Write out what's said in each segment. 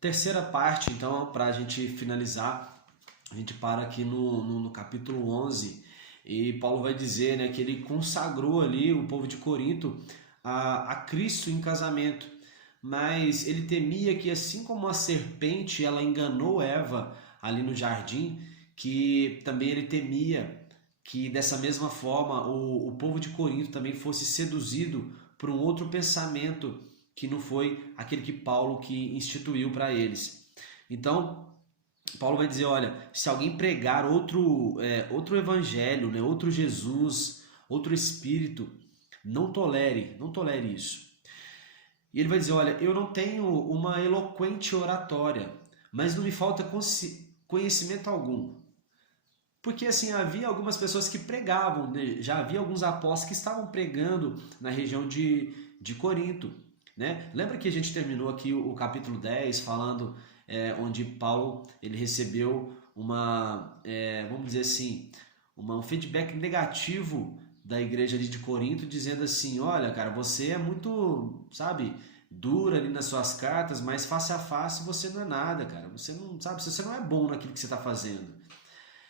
Terceira parte, então, para a gente finalizar, a gente para aqui no capítulo 11, e Paulo vai dizer, né, que ele consagrou ali o povo de Corinto a Cristo em casamento, mas ele temia que, assim como a serpente ela enganou Eva ali no jardim, que também ele temia que dessa mesma forma o povo de Corinto também fosse seduzido por um outro pensamento que não foi aquele que Paulo que instituiu para eles. Então, Paulo vai dizer, olha, se alguém pregar outro evangelho, né, outro Jesus, outro Espírito, não tolere isso. E ele vai dizer, olha, eu não tenho uma eloquente oratória, mas não me falta conhecimento algum. Porque assim, havia algumas pessoas que pregavam, né? Já havia alguns apóstolos que estavam pregando na região de Corinto. Né? Lembra que a gente terminou aqui o capítulo 10 falando onde Paulo ele recebeu vamos dizer assim, um feedback negativo da igreja ali de Corinto, dizendo assim, olha cara, você é muito, sabe, dura ali nas suas cartas, mas face a face você não é nada, cara. Você não, sabe, você não é bom naquilo que você está fazendo.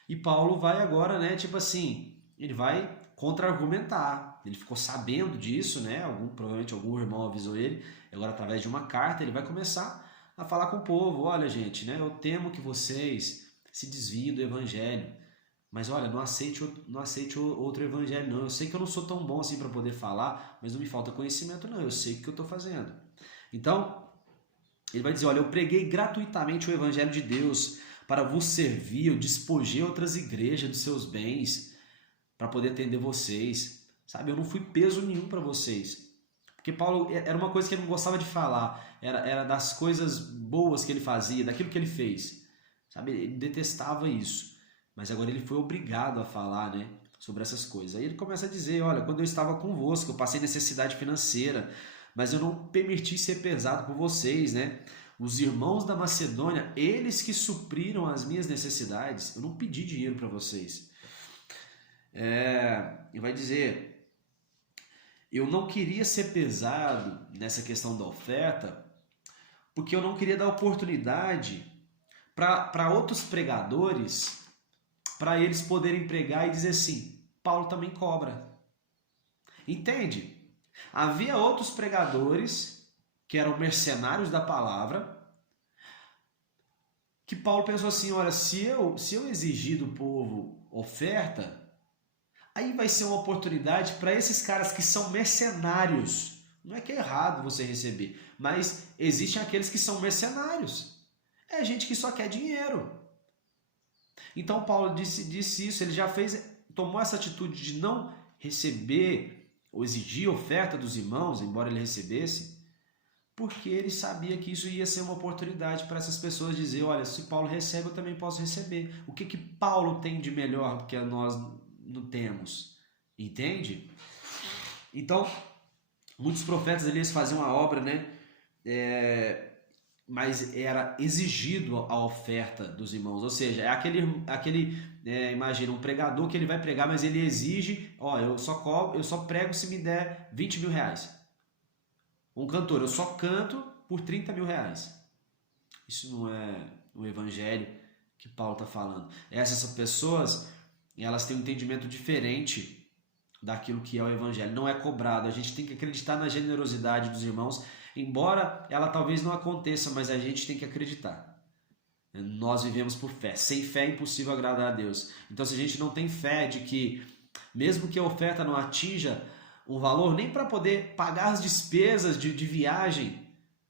E Paulo vai agora, né, tipo assim, ele vai contra-argumentar. Ele ficou sabendo disso, né? Provavelmente algum irmão avisou ele. Agora, através de uma carta, ele vai começar a falar com o povo. Olha, gente, né? Eu temo que vocês se desviem do evangelho. Mas olha, não aceite outro evangelho, não. Eu sei que eu não sou tão bom assim para poder falar, mas não me falta conhecimento, não. Eu sei o que eu estou fazendo. Então, ele vai dizer, olha, eu preguei gratuitamente o evangelho de Deus para vos servir, eu despojei outras igrejas dos seus bens para poder atender vocês. Sabe, eu não fui peso nenhum para vocês. Porque Paulo era uma coisa que ele não gostava de falar, era das coisas boas que ele fazia, daquilo que ele fez. Sabe, ele detestava isso. Mas agora ele foi obrigado a falar, né, sobre essas coisas. Aí ele começa a dizer, olha, quando eu estava convosco, eu passei necessidade financeira, mas eu não permiti ser pesado por vocês, né? Os irmãos da Macedônia, eles que supriram as minhas necessidades. Eu não pedi dinheiro para vocês. E vai dizer, eu não queria ser pesado nessa questão da oferta, porque eu não queria dar oportunidade para outros pregadores, para eles poderem pregar e dizer assim, Paulo também cobra. Entende? Havia outros pregadores que eram mercenários da palavra, que Paulo pensou assim, olha, se eu exigir do povo oferta, aí vai ser uma oportunidade para esses caras que são mercenários. Não é que é errado você receber, mas existem aqueles que são mercenários. É gente que só quer dinheiro. Então Paulo disse isso, ele já tomou essa atitude de não receber ou exigir oferta dos irmãos, embora ele recebesse, porque ele sabia que isso ia ser uma oportunidade para essas pessoas dizer, olha, se Paulo recebe, eu também posso receber. O que Paulo tem de melhor que nós não temos? Entende? Então, muitos profetas eles faziam a obra, né? Mas era exigido a oferta dos irmãos. Ou seja, é imagina, um pregador que ele vai pregar, mas ele exige, ó, eu só prego se me der 20 mil reais. Um cantor, eu só canto por 30 mil reais. Isso não é o evangelho que Paulo está falando. Essas pessoas, elas têm um entendimento diferente daquilo que é o evangelho. Não é cobrado. A gente tem que acreditar na generosidade dos irmãos, embora ela talvez não aconteça, mas a gente tem que acreditar. Nós vivemos por fé. Sem fé é impossível agradar a Deus. Então, se a gente não tem fé de que, mesmo que a oferta não atinja um valor nem para poder pagar as despesas de viagem,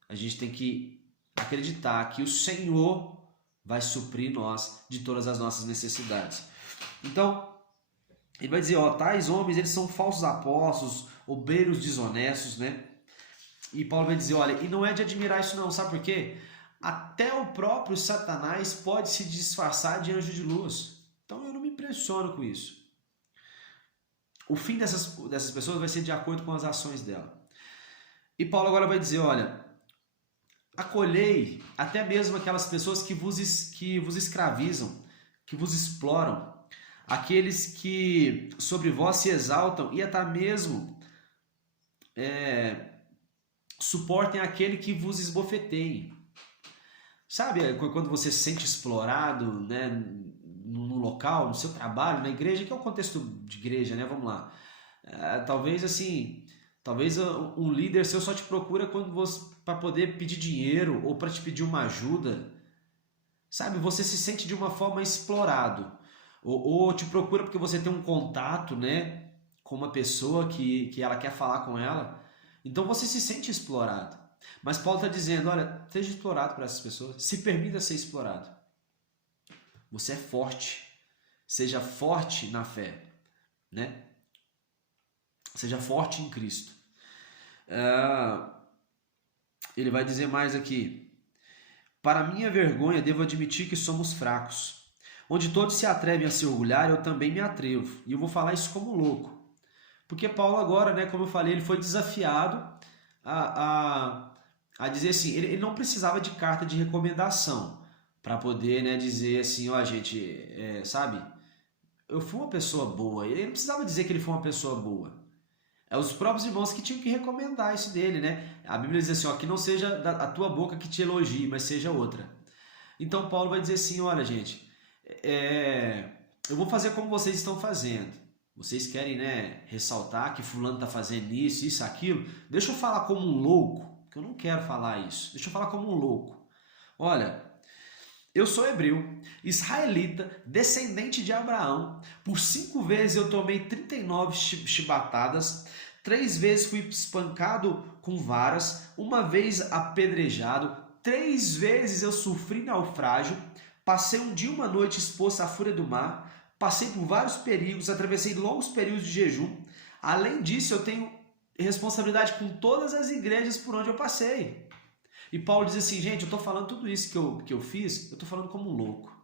a gente tem que acreditar que o Senhor vai suprir nós de todas as nossas necessidades. Então, ele vai dizer, ó, tais homens, eles são falsos apóstolos, obreiros desonestos, né? E Paulo vai dizer, olha, e não é de admirar isso não, sabe por quê? Até o próprio Satanás pode se disfarçar de anjo de luz. Então eu não me impressiono com isso. O fim dessas pessoas vai ser de acordo com as ações dela. E Paulo agora vai dizer, olha, acolhei até mesmo aquelas pessoas que vos escravizam, que vos exploram, aqueles que sobre vós se exaltam e até mesmo suportem aquele que vos esbofeteie. Sabe, quando você se sente explorado, né, no local, no seu trabalho, na igreja, que é o contexto de igreja, né? Vamos lá. Talvez assim, talvez um líder seu só te procura quando você para poder pedir dinheiro ou para te pedir uma ajuda. Sabe, você se sente de uma forma explorado. Ou te procura porque você tem um contato, né, com uma pessoa que ela quer falar com ela. Então você se sente explorado. Mas Paulo está dizendo, olha, seja explorado por essas pessoas. Se permita ser explorado. Você é forte. Seja forte na fé, né? Seja forte em Cristo. Ele vai dizer mais aqui. Para minha vergonha, devo admitir que somos fracos. Onde todos se atrevem a se orgulhar, eu também me atrevo. E eu vou falar isso como louco. Porque Paulo agora, né, como eu falei, ele foi desafiado a dizer assim, ele não precisava de carta de recomendação para poder, né, dizer assim, ó, gente, sabe, eu fui uma pessoa boa. Ele não precisava dizer que ele foi uma pessoa boa. É os próprios irmãos que tinham que recomendar isso dele, né? A Bíblia diz assim, ó, que não seja a tua boca que te elogie, mas seja outra. Então Paulo vai dizer assim, olha gente, eu vou fazer como vocês estão fazendo. Vocês querem, né, ressaltar que fulano está fazendo isso, aquilo. Deixa eu falar como um louco, que eu não quero falar isso. Deixa eu falar como um louco. Olha, eu sou hebreu, israelita, descendente de Abraão. Por 5 vezes eu tomei 39 chibatadas. 3 vezes fui espancado com varas. 1 vez apedrejado. 3 vezes eu sofri naufrágio. Passei um dia e uma noite exposto à fúria do mar. Passei por vários perigos. Atravessei longos períodos de jejum. Além disso, eu tenho responsabilidade com todas as igrejas por onde eu passei. E Paulo diz assim, gente, eu estou falando tudo isso que eu fiz, eu estou falando como um louco.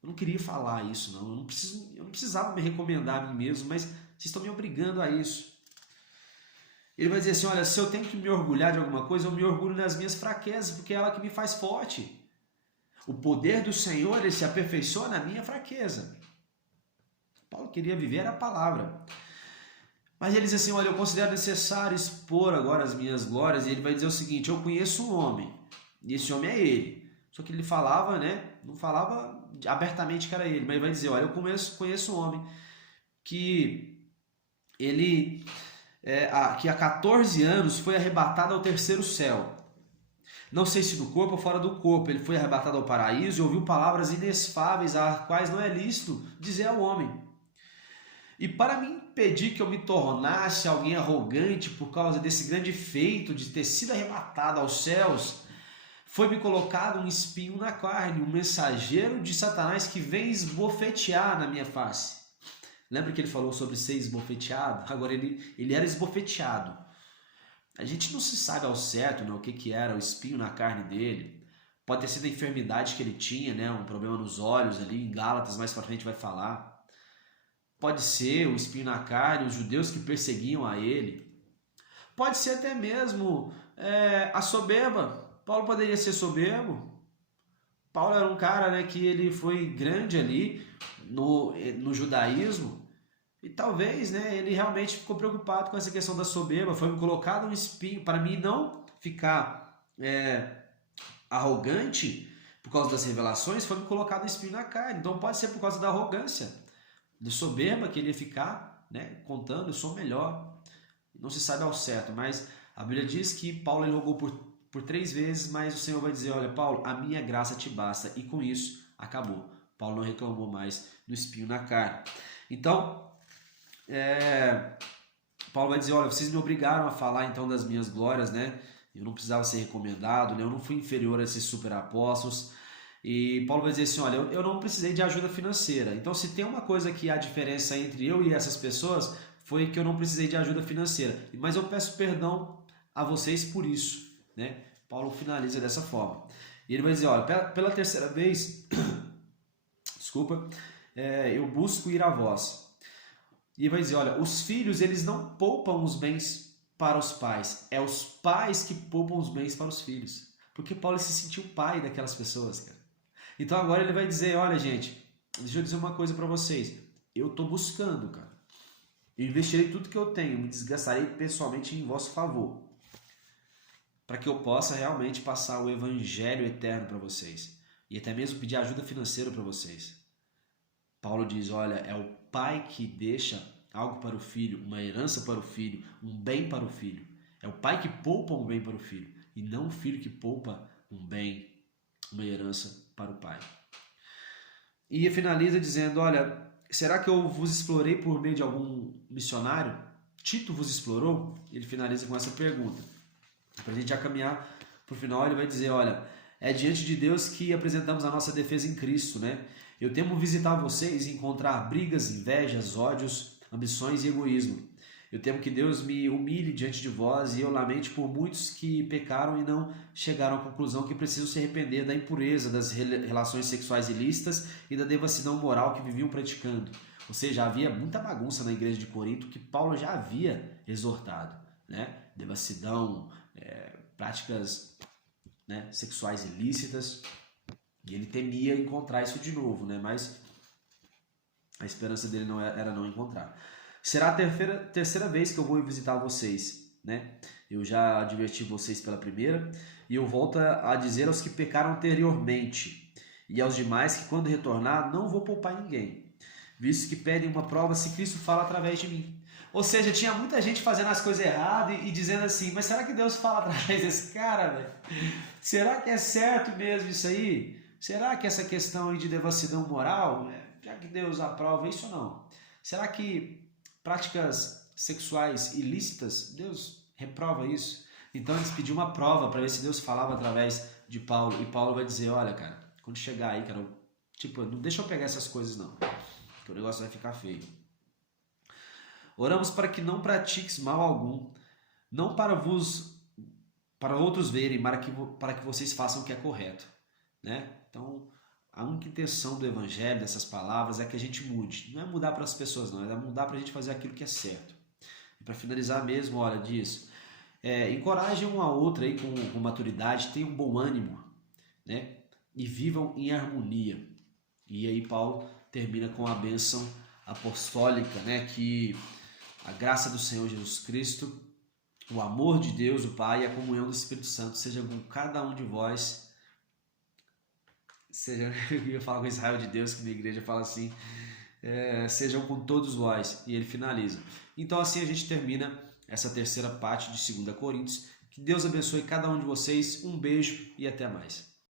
Eu não queria falar isso, não. Eu não precisava me recomendar a mim mesmo, mas vocês estão me obrigando a isso. Ele vai dizer assim, olha, se eu tenho que me orgulhar de alguma coisa, eu me orgulho nas minhas fraquezas, porque é ela que me faz forte. O poder do Senhor, ele se aperfeiçoa na minha fraqueza. Paulo queria viver a palavra. Mas ele diz assim, olha, eu considero necessário expor agora as minhas glórias, e ele vai dizer o seguinte, eu conheço um homem, e esse homem é ele. Só que ele falava, né, não falava abertamente que era ele, mas ele vai dizer, olha, eu conheço um homem que ele, que há 14 anos foi arrebatado ao terceiro céu. Não sei se do corpo ou fora do corpo, ele foi arrebatado ao paraíso e ouviu palavras inexfáveis, às quais não é lícito dizer ao homem. E para me impedir que eu me tornasse alguém arrogante por causa desse grande feito de ter sido arrebatado aos céus, foi-me colocado um espinho na carne, um mensageiro de Satanás que vem esbofetear na minha face. Lembra que ele falou sobre ser esbofeteado? Agora ele era esbofeteado. A gente não se sabe ao certo, né, o que era o espinho na carne dele. Pode ter sido a enfermidade que ele tinha, né, um problema nos olhos ali, em Gálatas mais para frente vai falar. Pode ser o espinho na carne, os judeus que perseguiam a ele. Pode ser até mesmo a soberba. Paulo poderia ser soberbo. Paulo era um cara, né, que ele foi grande ali no judaísmo. E talvez, né, ele realmente ficou preocupado com essa questão da soberba. Foi colocado um espinho para mim não ficar arrogante por causa das revelações. Foi colocado um espinho na carne. Então pode ser por causa da arrogância. De soberba que ele ia ficar, né, contando, eu sou melhor. Não se sabe ao certo, mas a Bíblia diz que Paulo ele rogou por 3 vezes, mas o Senhor vai dizer, olha Paulo, a minha graça te basta, e com isso acabou. Paulo não reclamou mais do espinho na carne. Então, Paulo vai dizer, olha, vocês me obrigaram a falar então das minhas glórias, né? Eu não precisava ser recomendado, né? Eu não fui inferior a esses super apóstolos. E Paulo vai dizer assim, olha, eu não precisei de ajuda financeira. Então, se tem uma coisa que há diferença entre eu e essas pessoas, foi que eu não precisei de ajuda financeira. Mas eu peço perdão a vocês por isso, né? Paulo finaliza dessa forma. E ele vai dizer, olha, pela terceira vez, desculpa, eu busco ir a vós. E ele vai dizer, olha, os filhos, eles não poupam os bens para os pais. É os pais que poupam os bens para os filhos. Porque Paulo se sentiu pai daquelas pessoas, cara. Então agora ele vai dizer, olha gente, deixa eu dizer uma coisa para vocês. Eu estou buscando, cara. Eu investirei tudo que eu tenho, me desgastarei pessoalmente em vosso favor. para que eu possa realmente passar o evangelho eterno para vocês e até mesmo pedir ajuda financeira para vocês. Paulo diz, olha, é o pai que deixa algo para o filho, uma herança para o filho, um bem para o filho. É o pai que poupa um bem para o filho e não o filho que poupa um bem, uma herança para o pai. E finaliza dizendo, olha, será que eu vos explorei por meio de algum missionário? Tito vos explorou? Ele finaliza com essa pergunta. Para a gente já caminhar para o final, ele vai dizer, olha, é diante de Deus que apresentamos a nossa defesa em Cristo, né? Eu temo visitar vocês e encontrar brigas, invejas, ódios, ambições e egoísmo. Eu temo que Deus me humilhe diante de vós e eu lamente por muitos que pecaram e não chegaram à conclusão que precisam se arrepender da impureza, das relações sexuais ilícitas e da devassidão moral que viviam praticando. Ou seja, havia muita bagunça na igreja de Corinto que Paulo já havia exortado, né? Devassidão, práticas, né, sexuais ilícitas, e ele temia encontrar isso de novo, né? Mas a esperança dele não era não encontrar. Será a terceira vez que eu vou visitar vocês, né? Eu já adverti vocês pela primeira e eu volto a dizer aos que pecaram anteriormente e aos demais que quando retornar não vou poupar ninguém, visto que pedem uma prova se Cristo fala através de mim. Ou seja, tinha muita gente fazendo as coisas erradas e dizendo assim, mas será que Deus fala através desse cara, velho? Será que é certo mesmo isso aí? Será que essa questão aí de devassidão moral, já que Deus aprova isso ou não? Será que práticas sexuais ilícitas, Deus reprova isso? Então eles pediam uma prova para ver se Deus falava através de Paulo. E Paulo vai dizer, olha, cara, quando chegar aí, cara, tipo, não deixa eu pegar essas coisas não, que o negócio vai ficar feio. Oramos para que não pratiques mal algum, não para outros verem, para que vocês façam o que é correto, né? Então, a única intenção do evangelho, dessas palavras, é que a gente mude. Não é mudar para as pessoas, não, é mudar para a gente fazer aquilo que é certo. E para finalizar mesmo, olha, diz, encorajem um ao outro aí com maturidade, tenham um bom ânimo, né? E vivam em harmonia. E aí Paulo termina com a bênção apostólica, né? Que a graça do Senhor Jesus Cristo, o amor de Deus, o Pai e a comunhão do Espírito Santo seja com cada um de vós. Eu ia falar com Israel de Deus, que minha igreja fala assim, sejam com todos vós. E ele finaliza. Então assim a gente termina essa terceira parte de 2 Coríntios. Que Deus abençoe cada um de vocês. Um beijo e até mais.